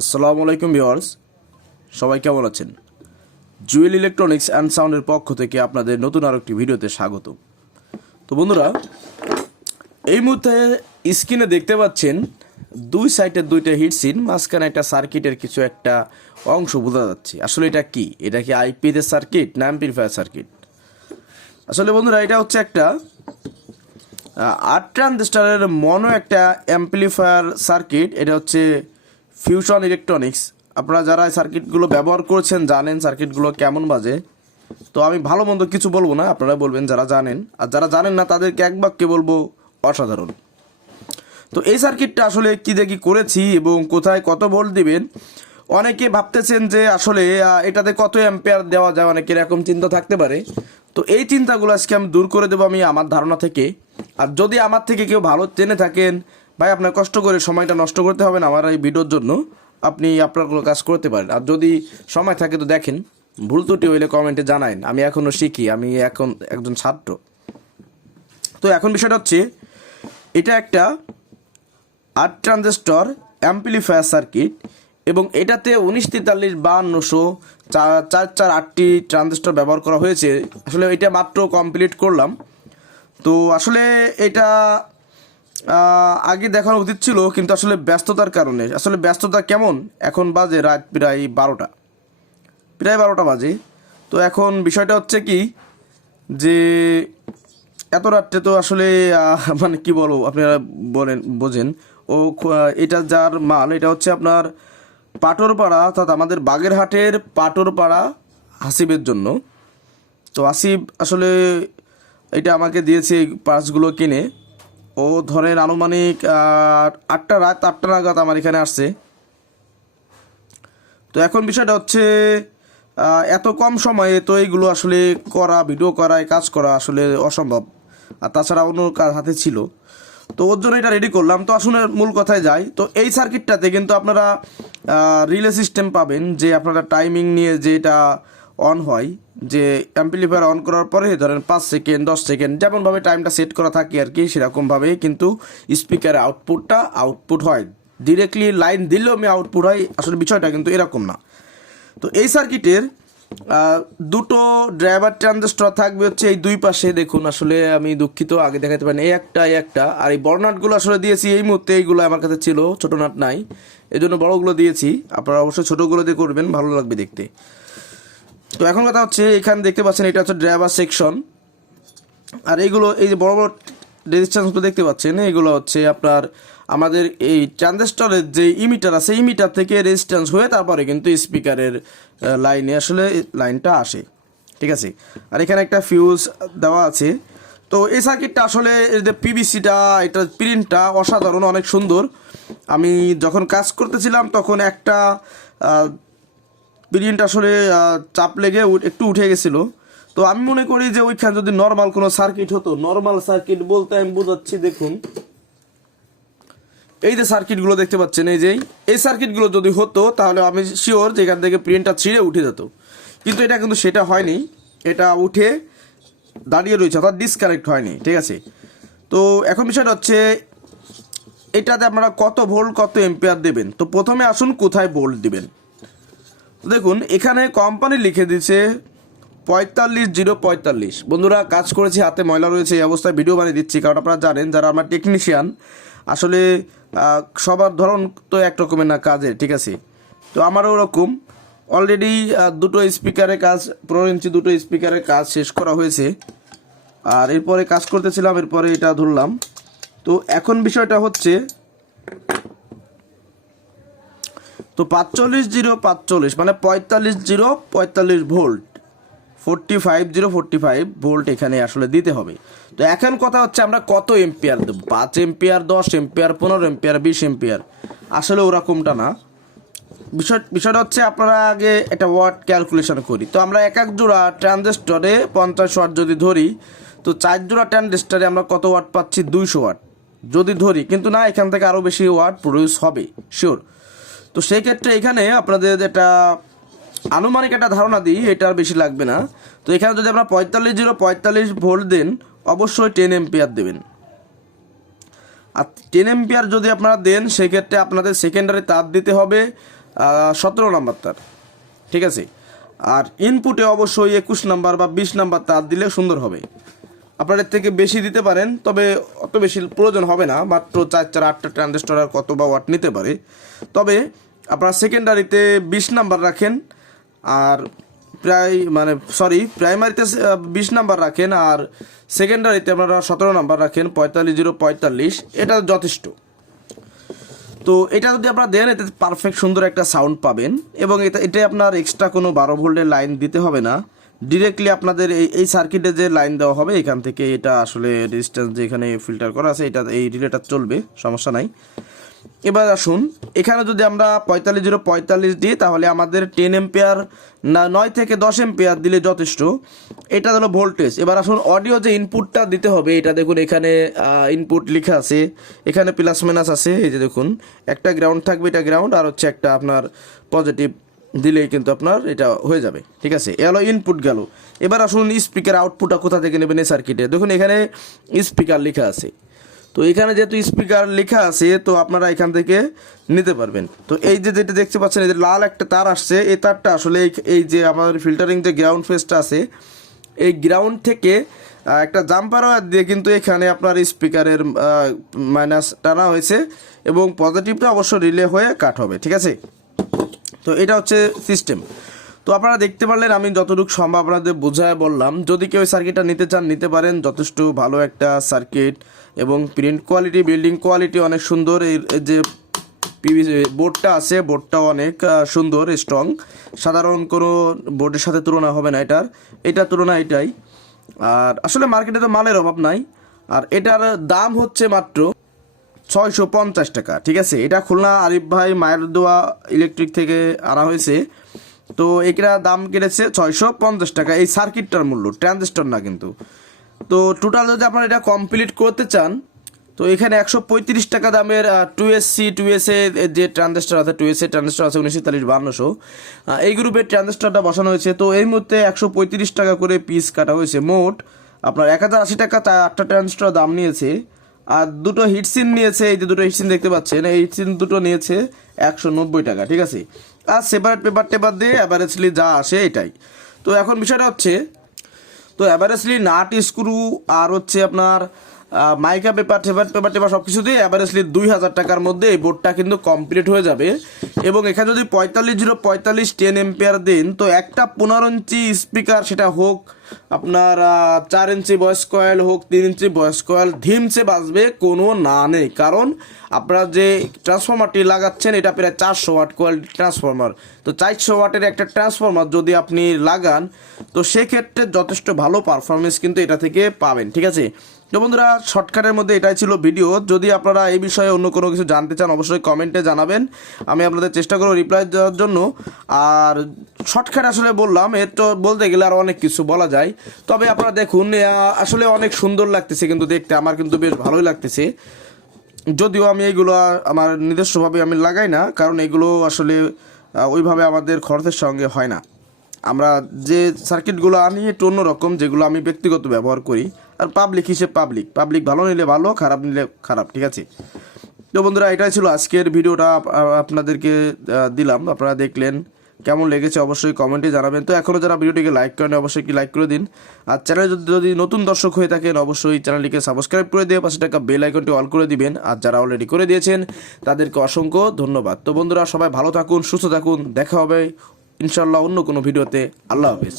আসসালামু আলাইকুম ভিউয়ার্স, সবাই কেমন আছেন? জুয়েল ইলেকট্রনিক্স অ্যান্ড সাউন্ডের পক্ষ থেকে আপনাদের নতুন আরও একটি ভিডিওতে স্বাগত। তো বন্ধুরা, এই মুহূর্তে স্ক্রিনে দেখতে পাচ্ছেন দুই সাইডের দুইটা হিটসিন, মাঝখানে একটা সার্কিটের কিছু একটা অংশ বোঝা যাচ্ছে। আসলে এটা কি? এটা কি আইপিতে সার্কিট না অ্যাম্পলিফায়ার সার্কিট? আসলে বন্ধুরা, এটা হচ্ছে একটা 8 ট্রানজিস্টরের মনো একটা অ্যাম্পলিফায়ার সার্কিট। এটা হচ্ছে ফিউশন ইলেকট্রনিক্স। আপনারা যারা এই সার্কিটগুলো ব্যবহার করছেন জানেন সার্কিটগুলো কেমন বাজে। তো আমি ভালো মন্দ কিছু বলবো না, আপনারা বলবেন যারা জানেন, আর যারা জানেন না তাদেরকে এক বাক্যে বলবো অসাধারণ। তো এই সার্কিটটা আসলে কী দেখি করেছি এবং কোথায় কত ভোল্ট দিবেন, অনেকে ভাবতেছেন যে আসলে এটাতে কত অ্যাম্পিয়ার দেওয়া যায়, অনেকের এরকম চিন্তা থাকতে পারে। তো এই চিন্তাগুলো আজকে আমি দূর করে দেবো আমি আমার ধারণা থেকে। আর যদি আমার থেকে কেউ ভালো জেনে থাকেন, ভাই আপনার কষ্ট করে সময়টা নষ্ট করতে হবে না আমার এই ভিডিওর জন্য, আপনি আপনার কোনো কাজ করতে পারেন। আর যদি সময় থাকে তো দেখেন, ভুল ত্রুটি হইলে কমেন্টে জানাইন। আমি এখনও শিখি, আমি এখন একজন ছাত্র। তো এখন বিষয়টা হচ্ছে, এটা একটা 8 ট্রানজিস্টর অ্যাম্পলিফায়ার সার্কিট এবং এটাতে 1943-5200 448টি ট্রানজিস্টর ব্যবহার করা হয়েছে। আসলে এটা মাত্র কমপ্লিট করলাম। তো আসলে এটা আগে দেখানো উচিত ছিল, কিন্তু আসলে ব্যস্ততার কারণে। আসলে ব্যস্ততা কেমন, এখন বাজে রাত প্রায় 12টা বাজে। তো এখন বিষয়টা হচ্ছে কি, যে এত রাত্রে তো আসলে মানে কি বলবো, আপনারা বোঝেন। এটা যার মাল, এটা হচ্ছে আপনার পাটোরপাড়া, অর্থাৎ আমাদের বাগেরহাটের পাটোরপাড়া হাসিবের জন্য। তো আসিফ আসলে এটা আমাকে দিয়েছে এই পার্টসগুলো কিনে। ও ধরেন আনুমানিক রাত 8টা নাগাদ আমার এখানে আসছে। তো এখন বিষয়টা হচ্ছে, এত কম সময়ে তো এইগুলো আসলে করা, ভিডিও করা, কাজ করা আসলে অসম্ভব। আর তাছাড়া অন্য কাজ হাতে ছিল, তো ওর জন্য এটা রেডি করলাম। তো আসলে মূল কথায় যাই, তো এই সার্কিটটাতে কিন্তু আপনারা রিলে সিস্টেম পাবেন, যে আপনারা টাইমিং নিয়ে যে এটা অন হয়, যে অ্যাম্পলিফায়ার অন করার পরে ধরেন 5 সেকেন্ড 10 সেকেন্ড যেমনভাবে টাইমটা সেট করা থাকে আর কি, সেরকমভাবেই কিন্তু স্পিকারের আউটপুট হয়। ডিরেক্টলি লাইন দিলেও আমি আউটপুট হয়, আসলে বিষয়টা কিন্তু এরকম না। তো এই সার্কিটের দুটো ড্রাইভার ট্রানজিস্টর থাকবে হচ্ছে এই দুই পাশে। দেখুন, আসলে আমি দুঃখিত, আগে দেখাতে পারেন, এই একটা। আর এই বড় নাটগুলো আসলে দিয়েছি এই মুহূর্তে, এইগুলো আমার কাছে ছিল, ছোট নাট নাই, এই জন্য বড়গুলো দিয়েছি। আপনারা অবশ্যই ছোটোগুলো দিয়ে করবেন, ভালো লাগবে দেখতে। তো এখন কথা হচ্ছে, এখানে দেখতে পাচ্ছেন এটা হচ্ছে ড্রাইভার সেকশন। আর এইগুলো, এই যে বড় বড় রেজিস্ট্যান্সগুলো দেখতে পাচ্ছেন, এগুলো হচ্ছে আপনার আমাদের এই ট্রানজিস্টরের যে ইমিটার আছে, ইমিটার থেকে রেজিস্ট্যান্স হয়ে তারপরে কিন্তু স্পিকারের লাইনে আসলে লাইনটা আসে, ঠিক আছে। আর এখানে একটা ফিউজ দেওয়া আছে। তো এই সার্কিটটা আসলে এর যে পিভিসিটা, এটা প্রিন্টটা অসাধারণ, অনেক সুন্দর। আমি যখন কাজ করতেছিলাম তখন একটা প্রিন্ট আসলে চাপ লেগে একটু উঠে গেছিলো। তো আমি মনে করি যে ওইখানে যদি নর্মাল কোনো সার্কিট হতো, নর্মাল সার্কিট বলতে আমি বোঝাচ্ছি, দেখুন এই যে সার্কিটগুলো দেখতে পাচ্ছেন, এই সার্কিটগুলো যদি হতো তাহলে আমি শিওর যে এখান থেকে প্রিন্টটা ছিঁড়ে উঠে যেত। কিন্তু এটা কিন্তু সেটা হয়নি, এটা উঠে দাঁড়িয়ে রয়েছে, অর্থাৎ ডিসকানেক্ট হয়নি, ঠিক আছে। তো এখন বিষয়টা হচ্ছে, এটাতে আপনারা কত ভোল্ট কত এম্পিয়ার দেবেন। তো প্রথমে আসুন কোথায় ভোল্ট দিবেন। দেখুন এখানে কোম্পানি লিখে দিয়েছে 45-045। বন্ধুরা, কাজ করেছি, হাতে ময়লা রয়েছে, এই অবস্থায় ভিডিও বানিয়ে দিচ্ছি, কারণ আপনারা জানেন যারা আমার টেকনিশিয়ান, আসলে সবার ধরন তো এক রকমের না কাজের, ঠিক আছে। তো আমারও ওরকম অলরেডি দুটো স্পিকারের কাজ, 15 ইঞ্চি দুটো স্পিকারের কাজ শেষ করা হয়েছে। আর এরপরে কাজ করতেছিলাম, এরপরে এটা ধরলাম। তো এখন বিষয়টা হচ্ছে, তো 45-045 মানে 45-045 ভোল্ট, 45-045 ভোল্ট এখানে আসলে দিতে হবে। তো এখন কথা হচ্ছে, আমরা কত এম্পিয়ার দেবো, 5 এম্পিয়ার, 10 এম্পিয়ার, 15 এম্পিয়ার, 20 এম্পিয়ার, আসলে ওরকমটা না। বিষয়টা হচ্ছে, আপনারা আগে একটা ওয়াট ক্যালকুলেশন করি। তো আমরা এক জোড়া ট্রানজিস্টরে 50 ওয়াট যদি ধরি, তো 4 জোড়া ট্রানজিস্টরে আমরা কত ওয়াট পাচ্ছি, 200 ওয়াট যদি ধরি, কিন্তু না, এখান থেকে আরও বেশি ওয়াট প্রডিউস হবে শিওর। তো সেই ক্ষেত্রে এখানে আপনাদের এটা আনুমানিক একটা ধারণা দিই, এটা আর বেশি লাগবে না। তো এখানে যদি আপনারা 45-045 ভোল্ট দেন, অবশ্যই 10 এম্পিয়ার দেবেন। আর 10 এম্পিয়ার যদি আপনারা দেন, সেক্ষেত্রে আপনাদের সেকেন্ডারি তার দিতে হবে 17 নাম্বার তার, ঠিক আছে। আর ইনপুটে অবশ্যই 21 নাম্বার বা 20 নাম্বার তার দিলে সুন্দর হবে। আপনার এর থেকে বেশি দিতে পারেন, তবে অত বেশি প্রয়োজন হবে না, মাত্র 4-8টা ট্রানজিস্টর আর কত বা ওয়াট নিতে পারে। তবে আপনার সেকেন্ডারিতে 20 নাম্বার রাখেন, আর প্রাইমারিতে 20 নাম্বার রাখেন, আর সেকেন্ডারিতে আপনারা 17 নাম্বার রাখেন, 45-0-45, এটা যথেষ্ট। তো এটা যদি আপনারা দেন, এতে পারফেক্ট সুন্দর একটা সাউন্ড পাবেন, এবং এটা আপনার এক্সট্রা কোনো 12 ভোল্টের লাইন দিতে হবে না। ডিরেক্টলি আপনাদের এই সার্কিটে যে লাইন দেওয়া হবে এখান থেকে, এটা আসলে রেজিস্ট্যান্স যেখানে ফিল্টার করা আছে এটা এই রিলেটা চলবে, সমস্যা নাই। এবার আসুন, এখানে যদি আমরা 45-0-45 দিই, তাহলে আমাদের 10 এম্পিয়ার না 9 থেকে 10 এম্পিয়ার দিলে যথেষ্ট। এটা হলো ভোল্টেজ। এবার আসুন, অডিও যে ইনপুটটা দিতে হবে, এটা দেখুন এখানে ইনপুট লেখা আছে, এখানে প্লাস মাইনাস আছে, এই যে দেখুন একটা গ্রাউন্ড থাকবে, এটা গ্রাউন্ড, আর হচ্ছে একটা আপনার পজিটিভ দিলেই কিন্তু আপনার এটা হয়ে যাবে, ঠিক আছে। এ হলো ইনপুট গেল। এবার আসুন, স্পিকার আউটপুটটা কোথা থেকে নেবেন এই সার্কিটে, দেখুন এখানে স্পিকার লেখা আছে। তো এখানে যেহেতু স্পিকার লেখা আছে, তো আপনারা এখান থেকে নিতে পারবেন। তো এই যে যেটা দেখতে পাচ্ছেন, এই যে লাল একটা তার আসছে, এই তারটা আসলে এই যে আমাদের ফিল্টারিং যে গ্রাউন্ড ফেসটা আছে, এই গ্রাউন্ড থেকে একটা জাম্পার ওয়্যার দিয়ে কিন্তু এখানে আপনার স্পিকারের মাইনাস টানা হয়েছে, এবং পজিটিভটা অবশ্য রিলে হয়ে কাট হবে, ঠিক আছে। তো এটা হচ্ছে সিস্টেম। তো আপনারা দেখতে পারলেন, আমি যতটুকু সম্ভব আপনাদের বোঝায় বললাম। যদি কেউ সার্কিটটা নিতে চান, নিতে পারেন, যথেষ্ট ভালো একটা সার্কিট, এবং প্রিন্ট কোয়ালিটি, বিল্ডিং কোয়ালিটি অনেক সুন্দর। এই যে পিভিসি বোর্ডটা আছে, বোর্ডটাও অনেক সুন্দর, স্ট্রং, সাধারণ কোনো বোর্ডের সাথে তুলনা হবে না এটার তুলনা এটাই। আর আসলে মার্কেটে তো মালের অভাব নাই। আর এটার দাম হচ্ছে মাত্র 650 টাকা, ঠিক আছে। এটা খুলনা আরিফ ভাই মায়ের দোয়া ইলেকট্রিক থেকে আনা হয়েছে। তো এটা দাম কেটেছে 650 টাকা, এই সার্কিটটার মূল্য, ট্রানজিস্টর না কিন্তু। তো টোটাল যদি আপনারা এটা কমপ্লিট করতে চান, তো এখানে 135 টাকা দামের 2SC যে ট্রানজিস্টর আছে, 2SC ট্রানজিস্টর আছে 1940-5200, এই গ্রুপের ট্রানজিস্টরটা বসানো হয়েছে। তো এই মুহূর্তে 135 টাকা করে পিস কাটা হয়েছে, মোট আপনার 1080 টাকা 8টা ট্রানজিস্টর দাম নিয়েছে। আর দুটো হিটসিন নিয়েছে, এই যে দুটো হিটসিন দেখতে পাচ্ছেন, এই হিটসিন দুটো নিয়েছে 190 টাকা, ঠিক আছে। আর সেপারেট পেপার দিয়ে অ্যাভারেজলি যা আসে এটাই। তো এখন বিষয়টা হচ্ছে, তো অ্যাভারেজলি নাট স্ক্রু আর হচ্ছে আপনার মাইকা পেপার টেপার সব কিছু দিয়ে অ্যাভারেজলি 2000 টাকার মধ্যে এই বোর্ডটা কিন্তু কমপ্লিট হয়ে যাবে। এবং এখানে যদি 45-0-45 10 এম্পিয়ার দেন, তো একটা 15 ইঞ্চি স্পিকার, সেটা হোক আপনার 4 ইঞ্চি ভয়েস কয়েল, হোক 3 ইঞ্চি ভয়েস কয়েল, ধিমসে বাজবে, কোনো না নেই। কারণ আপনারা যে ট্রান্সফরমারটি লাগাচ্ছেন, এটা প্রায় 400 ওয়াট কোয়ালিটি ট্রান্সফরমার। তো 400 ওয়াটের একটা ট্রান্সফরমার যদি আপনি লাগান, তো সেক্ষেত্রে যথেষ্ট ভালো পারফরমেন্স কিন্তু এটা থেকে পাবেন, ঠিক আছে। তো বন্ধুরা, শর্টকাটের মধ্যে এটাই ছিল ভিডিও। যদি আপনারা এই বিষয়ে অন্য কোনো কিছু জানতে চান, অবশ্যই কমেন্টে জানাবেন, আমি আপনাদের চেষ্টা করব রিপ্লাই দেওয়ার জন্য। আর শর্টকাট আসলে বললাম, এর তো বলতে গেলে আর অনেক কিছু বলা যায়। তবে আপনারা দেখুন, আসলে অনেক সুন্দর লাগতেছে কিন্তু দেখতে, আমার কিন্তু বেশ ভালোই লাগতেছে। যদিও আমি এইগুলো আমার নিজস্বভাবে আমি লাগাই না, কারণ এগুলো আসলে ওইভাবে আমাদের খরচের সঙ্গে হয় না। আমরা যে সার্কিটগুলো আনি একটু অন্যরকম, যেগুলো আমি ব্যক্তিগত ব্যবহার করি। আর পাবলিক হিসেবে পাবলিক ভালো নিলে ভালো, খারাপ নিলে খারাপ, ঠিক আছে। তো বন্ধুরা, এটাই ছিল আজকের ভিডিওটা, আপনাদেরকে দিলাম। আপনারা দেখলেন, কেমন লেগেছে অবশ্যই কমেন্টে জানাবেন। তো এখনও যারা ভিডিওটিকে লাইক করেন, অবশ্যই কি লাইক করে দিন। আর চ্যানেলে যদি নতুন দর্শক হয়ে থাকেন, অবশ্যই চ্যানেলটিকে সাবস্ক্রাইব করে দিয়ে পাশে টাকা বেল আইকনটি অল করে দিবেন। আর যারা অলরেডি করে দিয়েছেন, তাদেরকে অসংখ্য ধন্যবাদ। তো বন্ধুরা, সবাই ভালো থাকুন, সুস্থ থাকুন, দেখা হবে ইনশাল্লাহ অন্য কোনো ভিডিওতে। আল্লাহ হাফিজ।